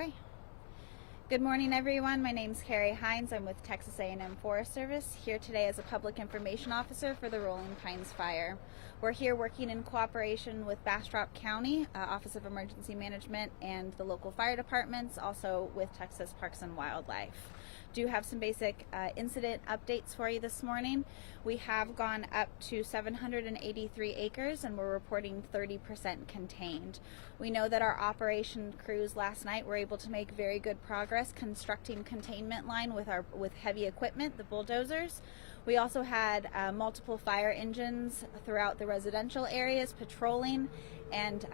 Okay. Good morning, everyone. My name is Carrie Hines. I'm with Texas A&M Forest Service, here today as a public information officer for the Rolling Pines Fire. We're here working in cooperation with Bastrop County, Office of Emergency Management, and the local fire departments, also with Texas Parks and Wildlife. Do have some basic incident updates for you this morning. We have gone up to 783 acres and we're reporting 30% contained. We know that our operation crews last night were able to make very good progress constructing containment line with heavy equipment, the bulldozers. We also had multiple fire engines throughout the residential areas patrolling and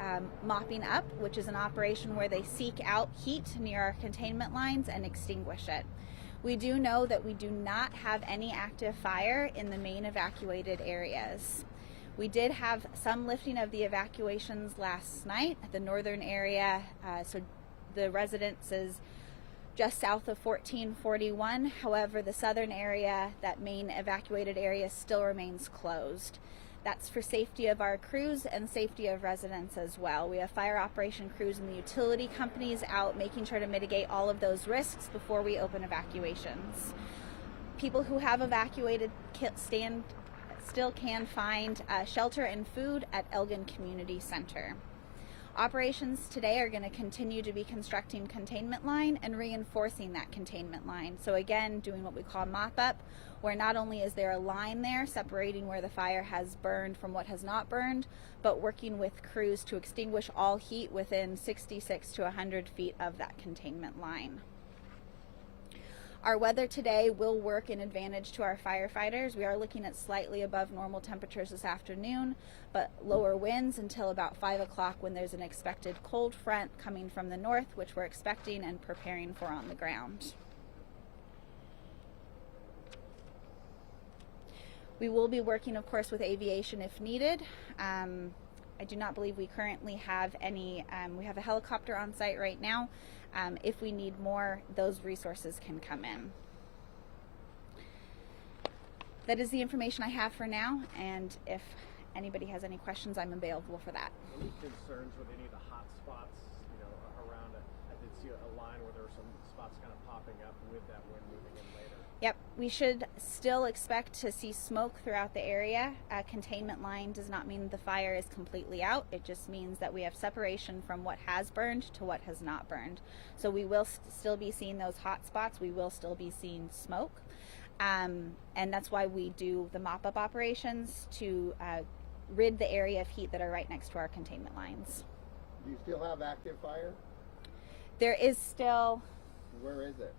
mopping up, which is an operation where they seek out heat near our containment lines and extinguish it. We do know that we do not have any active fire in the main evacuated areas. We did have some lifting of the evacuations last night at the northern area, so the residences just south of 1441. However, the southern area, that main evacuated area, still remains closed. That's for safety of our crews and safety of residents as well. We have fire operation crews and the utility companies out making sure to mitigate all of those risks before we open evacuations. People who have evacuated still can find shelter and food at Elgin Community Center. Operations today are going to continue to be constructing containment line and reinforcing that containment line. So again, doing what we call mop up, where not only is there a line there separating where the fire has burned from what has not burned, but working with crews to extinguish all heat within 66 to 100 feet of that containment line. Our weather today will work in advantage to our firefighters. We are looking at slightly above normal temperatures this afternoon, but lower winds until about 5 o'clock when there's an expected cold front coming from the north, which we're expecting and preparing for on the ground. We will be working, of course, with aviation if needed. I do not believe we currently have any, we have a helicopter on site right now. If we need more, those resources can come in. That is the information I have for now, and if anybody has any questions, I'm available for that. Any concerns with any of the hot spots, around it? I did see a line where there were some spots kind of popping up with that wind moving in later. Yep, we should still expect to see smoke throughout the area. A containment line does not mean the fire is completely out. It just means that we have separation from what has burned to what has not burned. So we will still be seeing those hot spots. We will still be seeing smoke. And that's why we do the mop-up operations to rid the area of heat that are right next to our containment lines. Do you still have active fire? There is still... Where is it?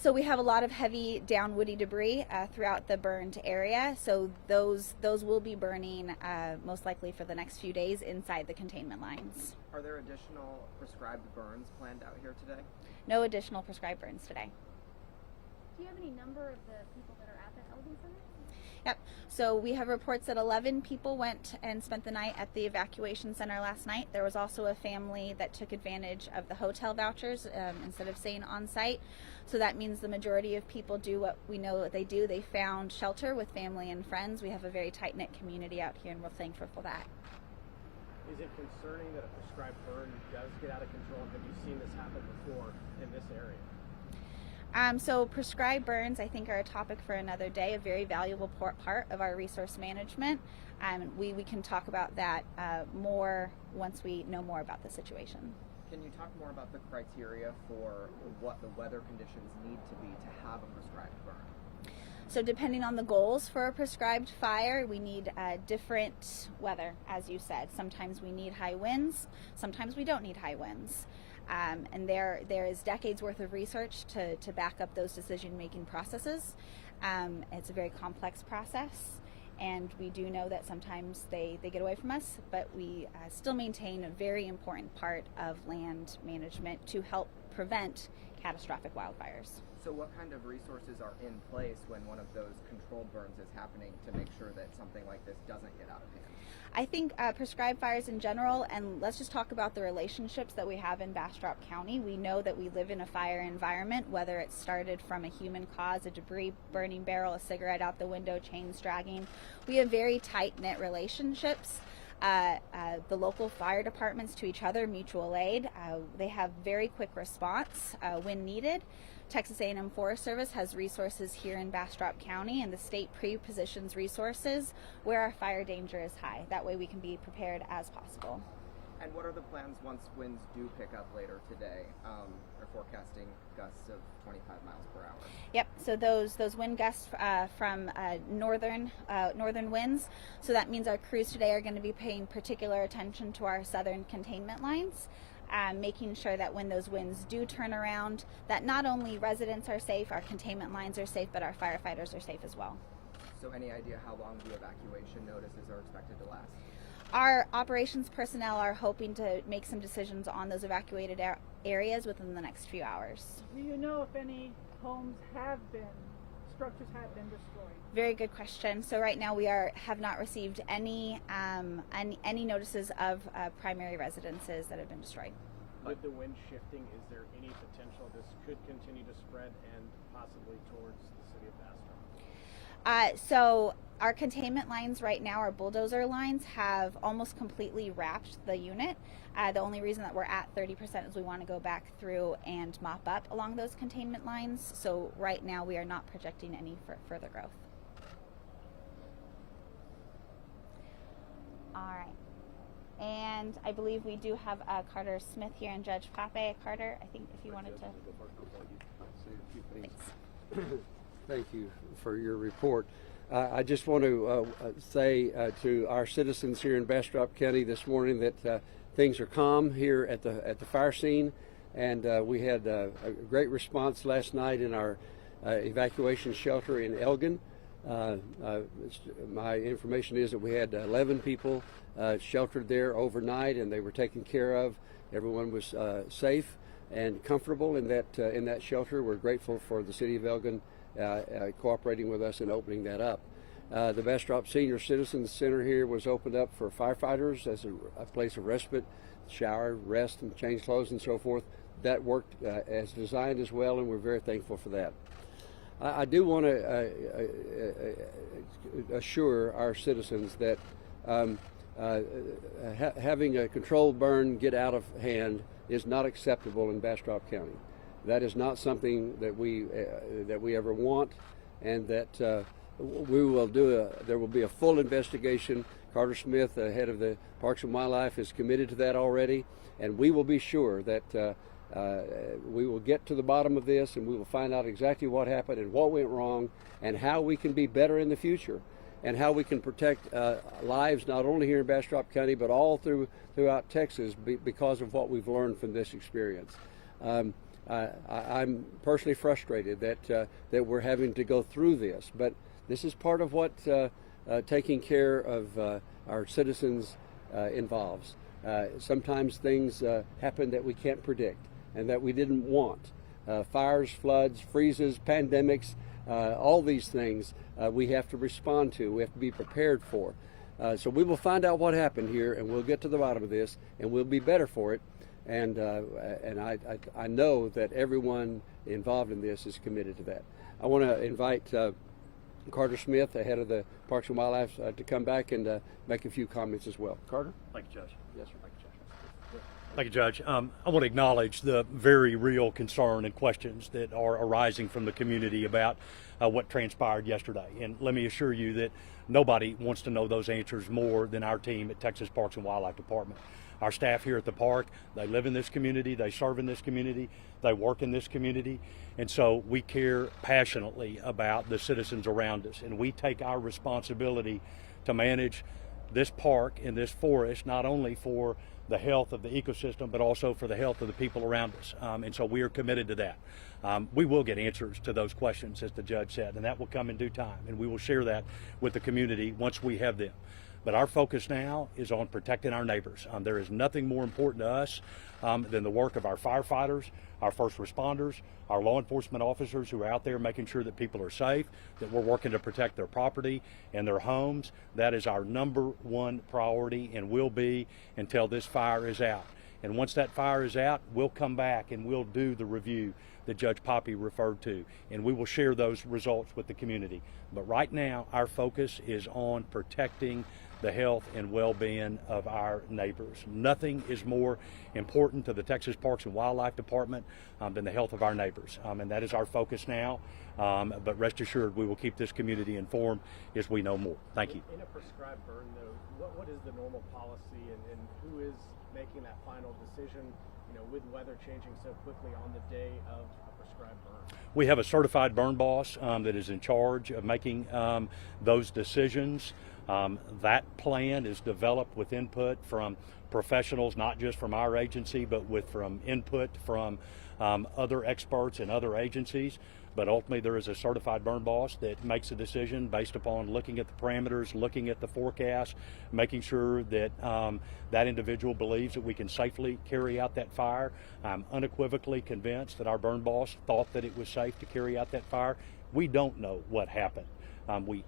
So we have a lot of heavy down woody debris throughout the burned area. So those will be burning most likely for the next few days inside the containment lines. Are there additional prescribed burns planned out here today? No additional prescribed burns today. Do you have any number of the people that are at the Elgin Center? Yep. So we have reports that 11 people went and spent the night at the evacuation center last night. There was also a family that took advantage of the hotel vouchers instead of staying on site. So that means the majority of people do what we know what they do. They found shelter with family and friends. We have a very tight-knit community out here, and we're thankful for that. Is it concerning that a prescribed burn does get out of control? Have you seen this happen before in this area? So prescribed burns, I think, are a topic for another day, a very valuable part of our resource management. We can talk about that more once we know more about the situation. Can you talk more about the criteria for what the weather conditions need to be to have a prescribed burn? So depending on the goals for a prescribed fire, we need different weather, as you said. Sometimes we need high winds, sometimes we don't need high winds. And there is decades worth of research to back up those decision-making processes. It's a very complex process, and we do know that sometimes they get away from us, but we still maintain a very important part of land management to help prevent catastrophic wildfires. So what kind of resources are in place when one of those controlled burns is happening to make sure that something like this doesn't get out of hand? I think prescribed fires in general, and let's just talk about the relationships that we have in Bastrop County. We know that we live in a fire environment, whether it started from a human cause, a debris burning barrel, a cigarette out the window, chains dragging. We have very tight-knit relationships. the local fire departments to each other, mutual aid. They have very quick response when needed. Texas A&M Forest Service has resources here in Bastrop County, and the state pre-positions resources where our fire danger is high. That way we can be prepared as possible. And what are the plans once winds do pick up later today? They're forecasting gusts of 25 miles per hour. Yep. So those wind gusts from northern winds. So that means our crews today are going to be paying particular attention to our southern containment lines, making sure that when those winds do turn around, that not only residents are safe, our containment lines are safe, but our firefighters are safe as well. So any idea how long the evacuation notices are expected to last? Our operations personnel are hoping to make some decisions on those evacuated areas within the next few hours. Do you know if any structures have been destroyed? Very good question. So right now we have not received any notices of primary residences that have been destroyed. With the wind shifting, is there any potential this could continue to spread and possibly towards the city of Bastrop? So our containment lines right now, our bulldozer lines, have almost completely wrapped the unit. The only reason that we're at 30% is we want to go back through and mop up along those containment lines. So right now we are not projecting any further growth. All right. And I believe we do have Carter Smith here and Judge Pape. Carter, I think if you wanted to. Thanks. Thank you for your report. I just want to say to our citizens here in Bastrop County this morning that things are calm here at the fire scene, and we had a great response last night in our evacuation shelter in Elgin. My information is that we had 11 people sheltered there overnight, and they were taken care of. Everyone was safe and comfortable in that shelter. We're grateful for the city of Elgin cooperating with us in opening that up. The Bastrop Senior Citizens Center here was opened up for firefighters as a place of respite, shower, rest, and change clothes and so forth. That worked as designed as well, and we're very thankful for that. I do want to assure our citizens that having a controlled burn get out of hand is not acceptable in Bastrop County. That is not something that we ever want, and that we will do. There will be a full investigation. Carter Smith, the head of the Parks and Wildlife, is committed to that already, and we will be sure that we will get to the bottom of this, and we will find out exactly what happened and what went wrong, and how we can be better in the future, and how we can protect lives not only here in Bastrop County but all throughout Texas because of what we've learned from this experience. I'm personally frustrated that we're having to go through this, but this is part of what taking care of our citizens involves. Sometimes things happen that we can't predict and that we didn't want. Fires, floods, freezes, pandemics, all these things we have to respond to. We have to be prepared for. So we will find out what happened here, and we'll get to the bottom of this, and we'll be better for it. And I know that everyone involved in this is committed to that. I want to invite Carter Smith, the head of the Parks and Wildlife, to come back and make a few comments as well. Carter? Thank you, Judge. Yes, sir. Thank you, Judge. Thank you, Judge. I want to acknowledge the very real concern and questions that are arising from the community about what transpired yesterday. And let me assure you that nobody wants to know those answers more than our team at Texas Parks and Wildlife Department. Our staff here at the park, they live in this community, they serve in this community, they work in this community, and so we care passionately about the citizens around us, and we take our responsibility to manage this park and this forest not only for the health of the ecosystem but also for the health of the people around us, and so we are committed to that. We will get answers to those questions, as the judge said, and that will come in due time, and we will share that with the community once we have them. But our focus now is on protecting our neighbors. There is nothing more important to us than the work of our firefighters, our first responders, our law enforcement officers who are out there making sure that people are safe, that we're working to protect their property and their homes. That is our number one priority and will be until this fire is out. And once that fire is out, we'll come back and we'll do the review that Judge Poppy referred to, and we will share those results with the community. But right now, our focus is on protecting the health and well-being of our neighbors. Nothing is more important to the Texas Parks and Wildlife Department than the health of our neighbors, and that is our focus now. But rest assured, we will keep this community informed as we know more. Thank you. In a prescribed burn, though, what is the normal policy, and who is making that final decision, with weather changing so quickly on the day of a prescribed burn? We have a certified burn boss that is in charge of making those decisions. That plan is developed with input from professionals, not just from our agency, but from input from other experts and other agencies. But ultimately, there is a certified burn boss that makes a decision based upon looking at the parameters, looking at the forecast, making sure that that individual believes that we can safely carry out that fire. I'm unequivocally convinced that our burn boss thought that it was safe to carry out that fire. We don't know what happened.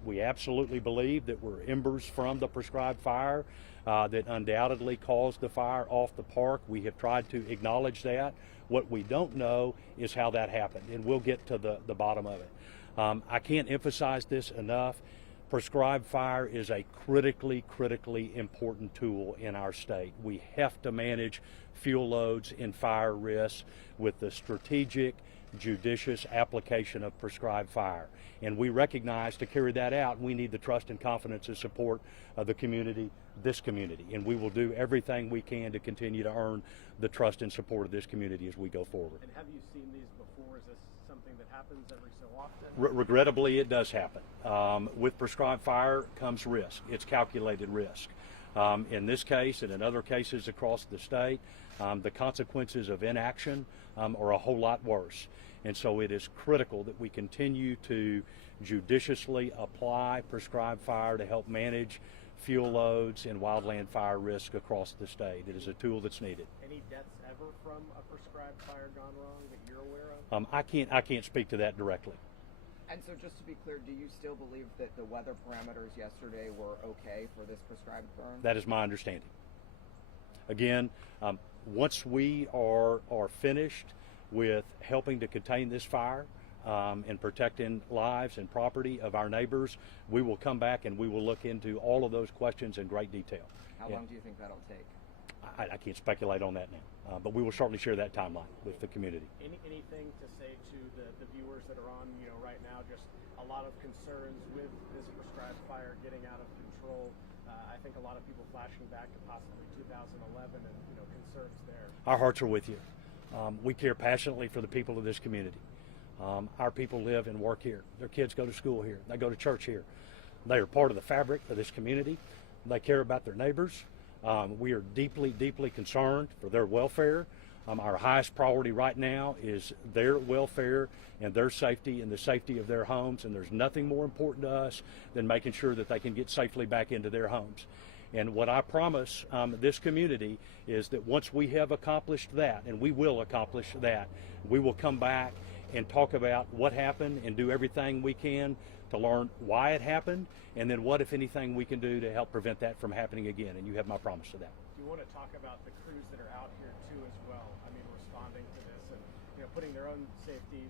We absolutely believe that were embers from the prescribed fire that undoubtedly caused the fire off the park. We have tried to acknowledge that. What we don't know is how that happened, and we'll get to the bottom of it. I can't emphasize this enough. Prescribed fire is a critically important tool in our state. We have to manage fuel loads and fire risks with the strategic, judicious application of prescribed fire. And we recognize to carry that out, we need the trust and confidence and support of the community, this community. And we will do everything we can to continue to earn the trust and support of this community as we go forward. And have you seen these before? Is this something that happens every so often? Regrettably, it does happen. With prescribed fire comes risk. It's calculated risk. In this case and in other cases across the state, the consequences of inaction are a whole lot worse. And so it is critical that we continue to judiciously apply prescribed fire to help manage fuel loads and wildland fire risk across the state. It is a tool that's needed. Any deaths ever from a prescribed fire gone wrong that you're aware of? I can't speak to that directly. And so just to be clear, do you still believe that the weather parameters yesterday were okay for this prescribed burn? That is my understanding. Again, once we are finished with helping to contain this fire and protecting lives and property of our neighbors, we will come back and we will look into all of those questions in great detail. How long do you think that'll take? I can't speculate on that now, but we will certainly share that timeline with the community. Anything to say to the viewers that are on, right now, just a lot of concerns with this prescribed fire getting out of control. I think a lot of people flashing back to possibly 2011 and, concerns there. Our hearts are with you. We care passionately for the people of this community. Our people live and work here. Their kids go to school here. They go to church here. They are part of the fabric of this community. They care about their neighbors. We are deeply concerned for their welfare. Our highest priority right now is their welfare and their safety and the safety of their homes, and there's nothing more important to us than making sure that they can get safely back into their homes. And what I promise this community is that once we have accomplished that, and we will accomplish that, we will come back and talk about what happened and do everything we can to learn why it happened, and then what, if anything, we can do to help prevent that from happening again. And you have my promise to that. Do you want to talk about the crews that are out here too as well? I mean, responding to this and putting their own safety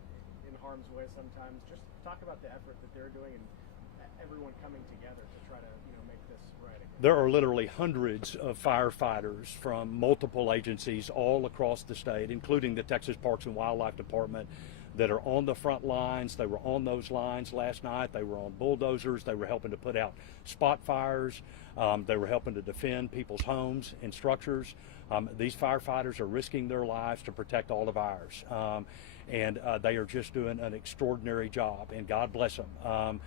in harm's way sometimes. Just talk about the effort that they're doing and everyone coming together to try to make this right again. There are literally hundreds of firefighters from multiple agencies all across the state, including the Texas Parks and Wildlife Department, that are on the front lines. They were on those lines last night. They were on bulldozers. They were helping to put out spot fires. They were helping to defend people's homes and structures. These firefighters are risking their lives to protect all of ours. And they are just doing an extraordinary job, and God bless them.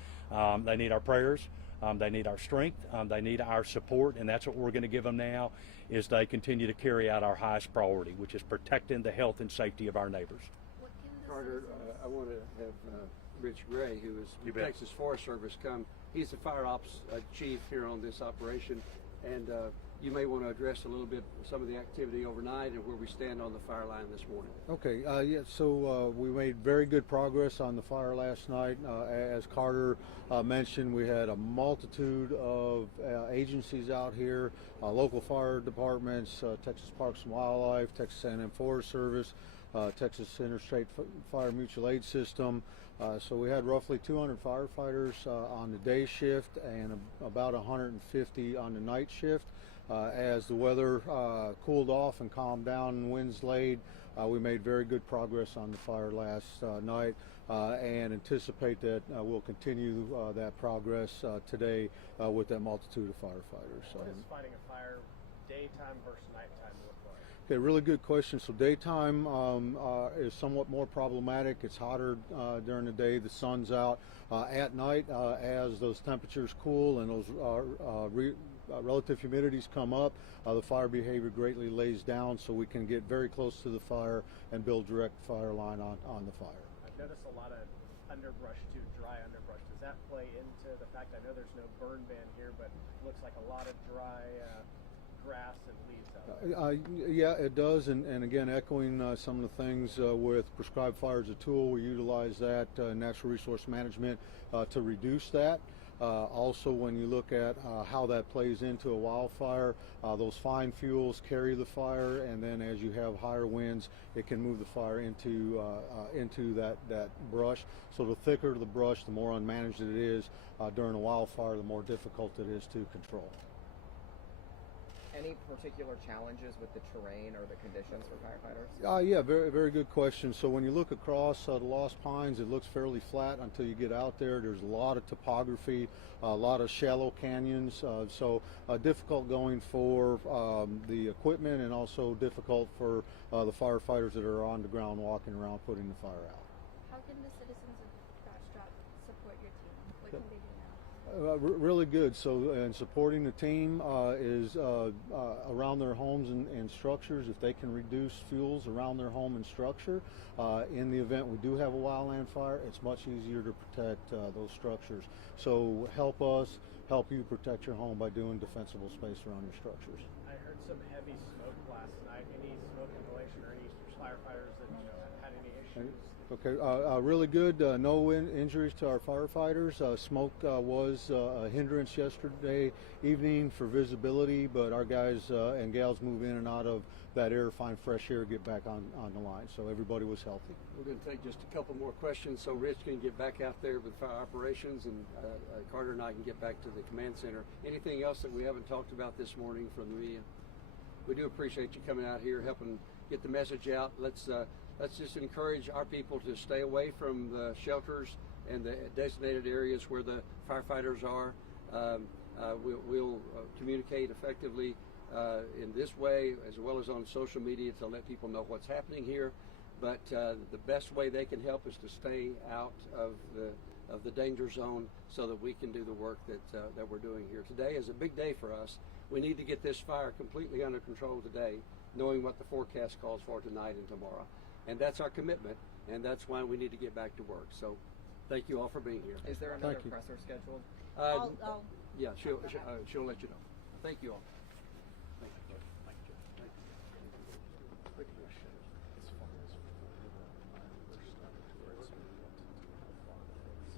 They need our prayers. They need our strength. They need our support, and that's what we're going to give them now, is they continue to carry out our highest priority, which is protecting the health and safety of our neighbors. Carter, I want to have Rich Gray, who is You with bet. Texas Forest Service, come. He's the fire ops chief here on this operation, and you may want to address a little bit some of the activity overnight and where we stand on the fire line this morning. Okay, so we made very good progress on the fire last night. As Carter mentioned, we had a multitude of agencies out here, local fire departments, Texas Parks and Wildlife, Texas A&M Forest Service, Texas Interstate Fire Mutual Aid System. So we had roughly 200 firefighters on the day shift and about 150 on the night shift. As the weather cooled off and calmed down and winds laid, we made very good progress on the fire last night and anticipate that we'll continue that progress today with that multitude of firefighters. What does fighting a fire daytime versus nighttime look like? Okay, really good question. So daytime is somewhat more problematic. It's hotter during the day. The sun's out. At night, as those temperatures cool and those relative humidities come up, the fire behavior greatly lays down, so we can get very close to the fire and build direct fire line on the fire. I've noticed a lot of underbrush too, dry underbrush. Does that play into the fact, I know there's no burn ban here, but it looks like a lot of dry grass and leaves out there? Yeah, it does, and again, echoing some of the things with prescribed fire as a tool, we utilize that natural resource management to reduce that. Also, when you look at how that plays into a wildfire, those fine fuels carry the fire, and then as you have higher winds, it can move the fire into that brush. So the thicker the brush, the more unmanaged it is during a wildfire, the more difficult it is to control. Any particular challenges with the terrain or the conditions for firefighters? Yeah, very, very good question. So when you look across the Lost Pines, it looks fairly flat until you get out there. There's a lot of topography, a lot of shallow canyons, so difficult going for the equipment, and also difficult for the firefighters that are on the ground walking around putting the fire out. How can the citizens of Bastrop support your team? What can they do now? Really good. So, and supporting the team is around their homes and structures. If they can reduce fuels around their home and structure, in the event we do have a wildland fire, it's much easier to protect those structures. So help us, help you protect your home by doing defensible space around your structures. I heard some heavy smoke last night. Any smoke inhalation or any firefighters that had any issues? Okay, really good. No injuries to our firefighters. Smoke was a hindrance yesterday evening for visibility, but our guys and gals move in and out of that air, find fresh air, get back on the line. So everybody was healthy. We're going to take just a couple more questions so Rich can get back out there with fire operations, and Carter and I can get back to the command center. Anything else that we haven't talked about this morning from the media? We do appreciate you coming out here, helping get the message out. Let's just encourage our people to stay away from the shelters and the designated areas where the firefighters are. We'll communicate effectively in this way, as well as on social media, to let people know what's happening here. But the best way they can help is to stay out of the danger zone, so that we can do the work that we're doing here. Today is a big day for us. We need to get this fire completely under control today, knowing what the forecast calls for tonight and tomorrow. And that's our commitment, and that's why we need to get back to work. So thank you all for being here. Is there another presser scheduled? Yeah, she'll let you know. Thank you all. Thank you. Thank you. Quick question.